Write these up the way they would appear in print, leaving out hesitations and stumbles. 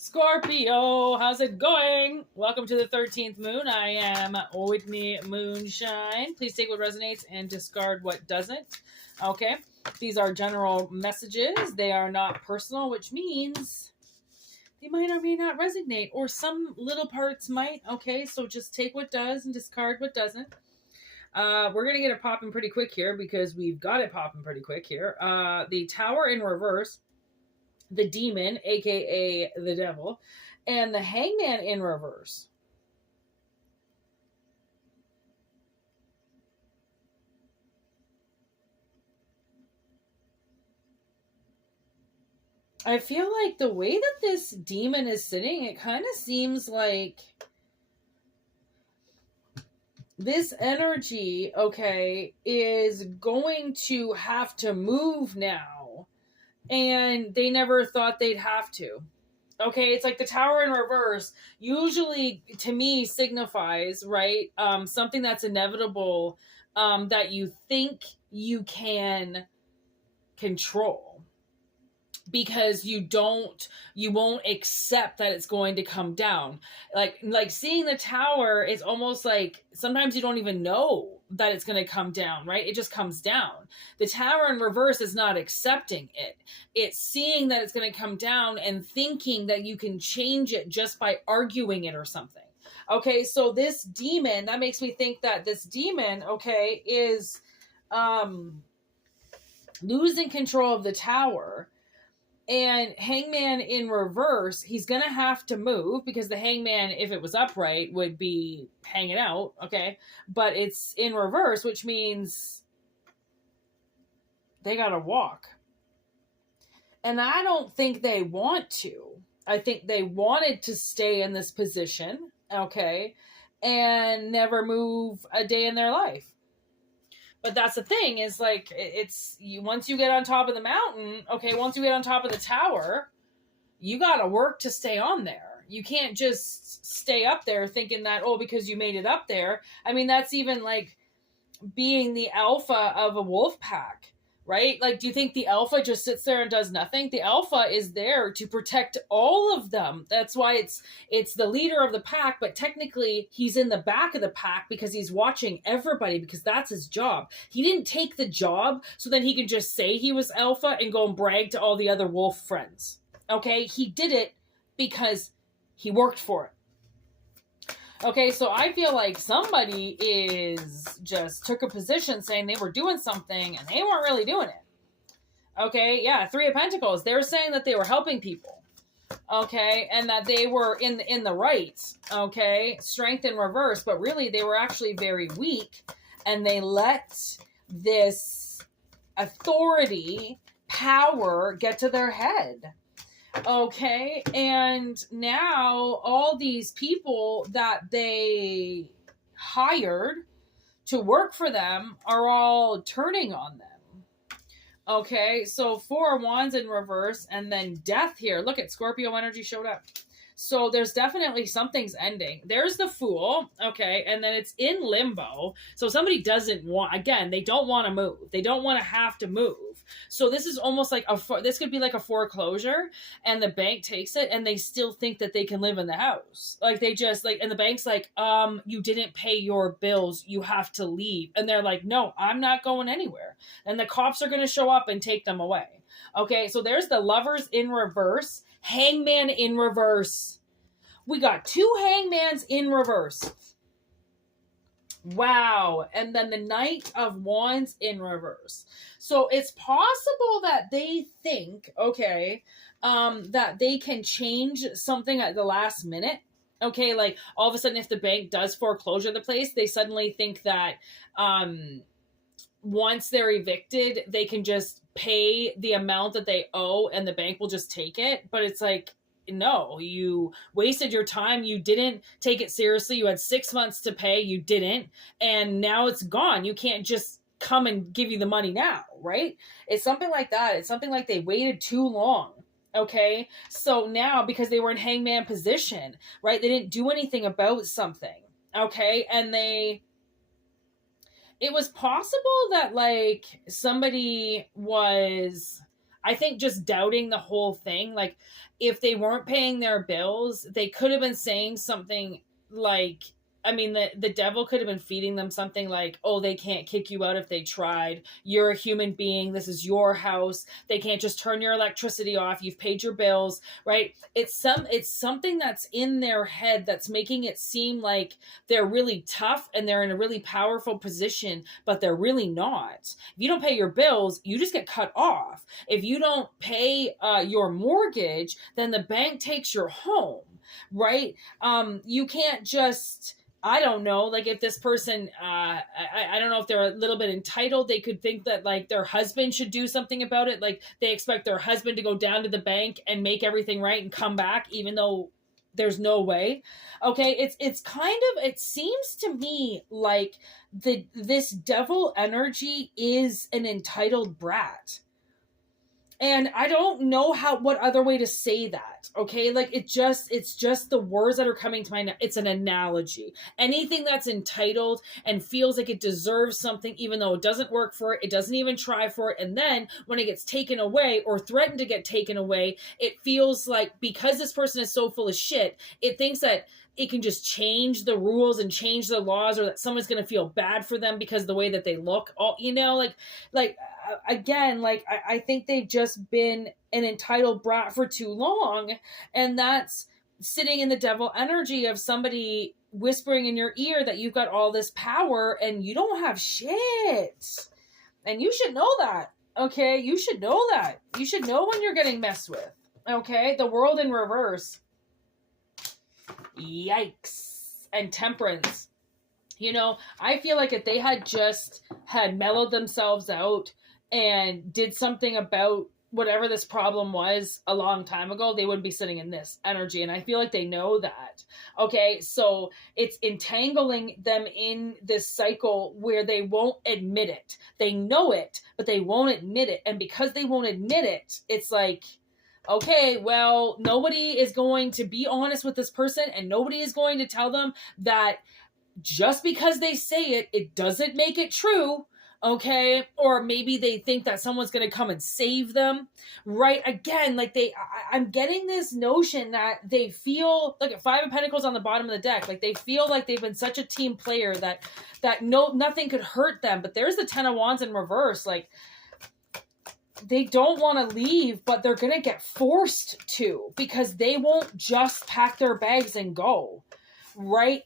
Scorpio, how's it going? Welcome to the 13th moon. I am Whitney Moonshine. Please take what resonates and discard what doesn't. Okay, these are general messages. They are not personal, which means they might or may not resonate, or some little parts might. Okay, so just take what does and discard what doesn't. We're going to get it popping pretty quick here because we've got it popping pretty quick here. The Tower in reverse, the Demon, aka the Devil, and the Hangman in reverse. I feel like the way that this demon is sitting, it kind of seems like this energy, okay, is going to have to move now. And they never thought they'd have to. Okay, it's like the Tower in reverse usually, to me, signifies, right, something that's inevitable, that you think you can control. Because you won't accept that it's going to come down. Like seeing the Tower is almost like sometimes you don't even know that it's going to come down, right? It just comes down. The Tower in reverse is not accepting it. It's seeing that it's going to come down and thinking that you can change it just by arguing it or something. Okay, so this demon, that makes me think that this demon, okay, is losing control of the Tower. And Hangman in reverse, he's going to have to move because the Hangman, if it was upright, would be hanging out, okay? But it's in reverse, which means they got to walk. And I don't think they want to. I think they wanted to stay in this position, okay, and never move a day in their life. But that's the thing is like, it's you, once you get on top of the mountain, okay, once you get on top of the tower, you got to work to stay on there. You can't just stay up there thinking that, oh, because you made it up there. I mean, that's even like being the alpha of a wolf pack, right? Like, do you think the alpha just sits there and does nothing? The alpha is there to protect all of them. That's why it's the leader of the pack, but technically he's in the back of the pack because he's watching everybody because that's his job. He didn't take the job so then he can just say he was alpha and go and brag to all the other wolf friends. Okay? He did it because he worked for it. Okay, so I feel like somebody just took a position saying they were doing something and they weren't really doing it. Okay, yeah, Three of Pentacles. They were saying that they were helping people. Okay, and that they were in the right. Okay, strength in reverse, but really they were actually very weak and they let this authority, power get to their head. Okay, and now all these people that they hired to work for them are all turning on them. Okay, so Four of Wands in reverse and then Death here. Look at Scorpio energy showed up. So there's definitely something's ending. There's the Fool, okay, and then it's in limbo. So somebody doesn't want, again, they don't want to move. They don't want to have to move. So this is almost like this could be like a foreclosure and the bank takes it and they still think that they can live in the house. Like they just like, and the bank's like, you didn't pay your bills. You have to leave. And they're like, no, I'm not going anywhere. And the cops are going to show up and take them away. Okay. So there's the Lovers in reverse, Hangman in reverse. We got two hangmans in reverse. Wow. And then the Knight of Wands in reverse. So it's possible that they think, okay, that they can change something at the last minute. Okay, like all of a sudden if the bank does foreclosure the place, they suddenly think that once they're evicted, they can just pay the amount that they owe and the bank will just take it. But it's like, no, you wasted your time. You didn't take it seriously. You had 6 months to pay. You didn't. And now it's gone. You can't just come and give you the money now, right? It's something like that. It's something like they waited too long. Okay. So now because they were in hangman position, right? They didn't do anything about something. Okay. And it was possible that like somebody was, I think just doubting the whole thing, like if they weren't paying their bills, they could have been saying something like, I mean, the devil could have been feeding them something like, oh, they can't kick you out if they tried. You're a human being. This is your house. They can't just turn your electricity off. You've paid your bills, right? It's something that's in their head that's making it seem like they're really tough and they're in a really powerful position, but they're really not. If you don't pay your bills, you just get cut off. If you don't pay your mortgage, then the bank takes your home, right? You can't just, I don't know, like if this person, I don't know if they're a little bit entitled, they could think that like their husband should do something about it. Like they expect their husband to go down to the bank and make everything right and come back, even though there's no way. Okay. It's kind of, it seems to me like this devil energy is an entitled brat. And I don't know what other way to say that. Okay. Like it's just the words that are coming to mind. It's an analogy. Anything that's entitled and feels like it deserves something, even though it doesn't work for it, it doesn't even try for it. And then when it gets taken away or threatened to get taken away, it feels like because this person is so full of shit, it thinks that it can just change the rules and change the laws, or that someone's going to feel bad for them because of the way that they look. All, you know, again, like I think they've just been an entitled brat for too long. And that's sitting in the devil energy of somebody whispering in your ear that you've got all this power and you don't have shit. And you should know that. Okay. You should know that. You should know when you're getting messed with. Okay. The world in reverse. Yikes. And temperance. You know, I feel like if they had mellowed themselves out and did something about whatever this problem was a long time ago, they wouldn't be sitting in this energy. And I feel like they know that. Okay. So it's entangling them in this cycle where they won't admit it. They know it, but they won't admit it. And because they won't admit it, it's like, okay, well, nobody is going to be honest with this person, and nobody is going to tell them that just because they say it, it doesn't make it true. Okay. Or maybe they think that someone's going to come and save them. Right. Again, like I'm getting this notion that they feel like at 5 of Pentacles on the bottom of the deck. Like they feel like they've been such a team player that nothing could hurt them. But there's the 10 of Wands in reverse. Like they don't want to leave, but they're going to get forced to, because they won't just pack their bags and go. Right?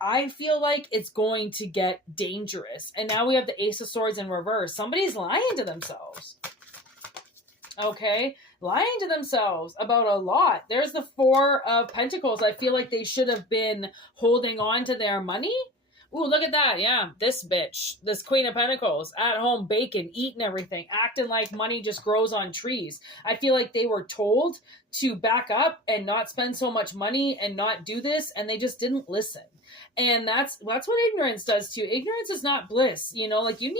I feel like it's going to get dangerous. And now we have the Ace of Swords in reverse. Somebody's lying to themselves. Okay? Lying to themselves about a lot. There's the 4 of Pentacles. I feel like they should have been holding on to their money. Ooh, look at that. Yeah, this bitch. This Queen of Pentacles. At home, baking, eating everything. Acting like money just grows on trees. I feel like they were told to back up and not spend so much money and not do this, and they just didn't listen. And that's what ignorance does to you. Ignorance is not bliss. You know, like you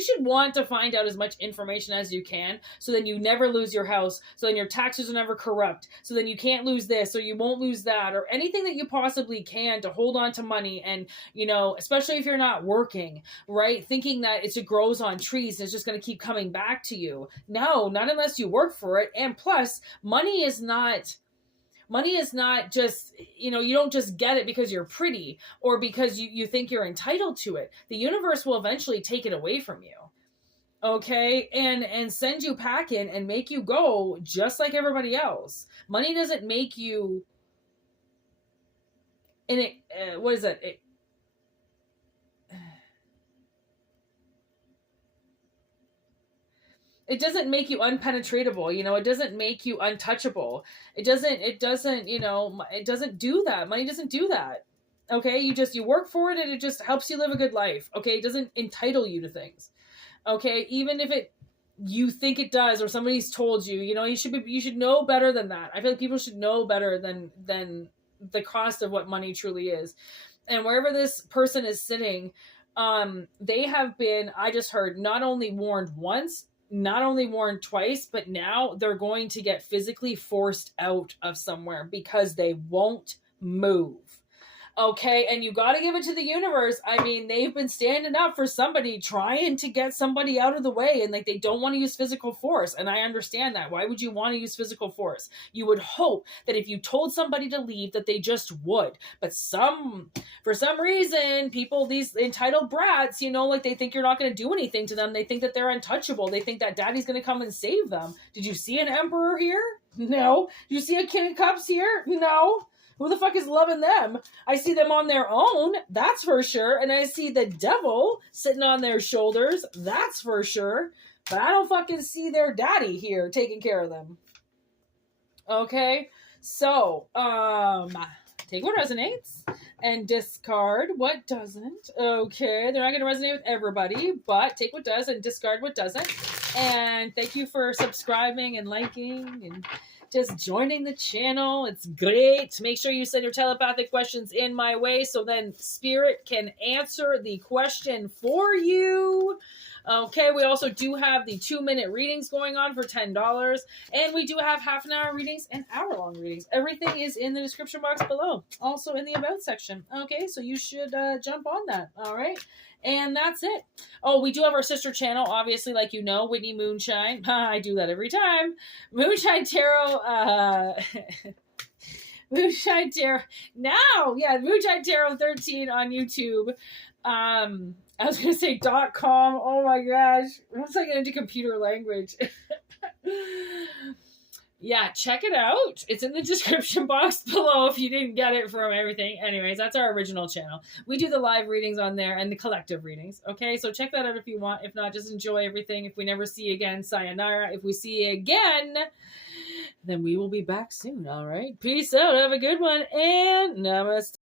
should want to find out as much information as you can, so then you never lose your house, so then your taxes are never corrupt, so then you can't lose this, or you won't lose that, or anything that you possibly can to hold on to money. And, you know, especially if you're not working, right? Thinking that it grows on trees and it's just going to keep coming back to you. No, not unless you work for it. And plus, money is not just, you know, you don't just get it because you're pretty or because you think you're entitled to it. The universe will eventually take it away from you. Okay. And send you packing and make you go just like everybody else. Money doesn't make you, what is it? It doesn't make you unpenetratable, you know, it doesn't make you untouchable. It doesn't, you know, it doesn't do that. Money doesn't do that. Okay. You work for it and it just helps you live a good life. Okay. It doesn't entitle you to things. Okay. Even if you think it does, or somebody's told you, you know, you should know better than that. I feel like people should know better than the cost of what money truly is. And wherever this person is sitting, they have been, I just heard, not only warned once, not only warned twice, but now they're going to get physically forced out of somewhere because they won't move. Okay, and you got to give it to the universe. I mean, they've been standing up for somebody, trying to get somebody out of the way, and like they don't want to use physical force. And I understand that. Why would you want to use physical force? You would hope that if you told somebody to leave, that they just would. But for some reason, people, these entitled brats, you know, like they think you're not going to do anything to them. They think that they're untouchable. They think that daddy's going to come and save them. Did you see an emperor here? No. Did you see a king of cups here? No. Who the fuck is loving them? I see them on their own, that's for sure. And I see the devil sitting on their shoulders, that's for sure. But I don't fucking see their daddy here taking care of them. Okay? So, take what resonates and discard what doesn't. Okay? They're not going to resonate with everybody, but take what does and discard what doesn't. And thank you for subscribing and liking and just joining the channel. It's great. Make sure you send your telepathic questions in my way so then Spirit can answer the question for you. Okay, we also do have the 2-minute readings going on for $10. And we do have half-an-hour readings and hour-long readings. Everything is in the description box below. Also in the About section. Okay, so you should jump on that. All right. And that's it. Oh, we do have our sister channel, obviously, like you know, Whitney Moonshine. I do that every time. Moonshine Tarot, Moonshine Tarot. Now, yeah, Moonshine Tarot 13 on YouTube. I was going to say .com. Oh my gosh. Once I get into computer language. Yeah, check it out. It's in the description box below if you didn't get it from everything. Anyways, that's our original channel. We do the live readings on there and the collective readings. Okay, so check that out if you want. If not, just enjoy everything. If we never see you again, sayonara. If we see you again, then we will be back soon. All right, peace out. Have a good one and namaste.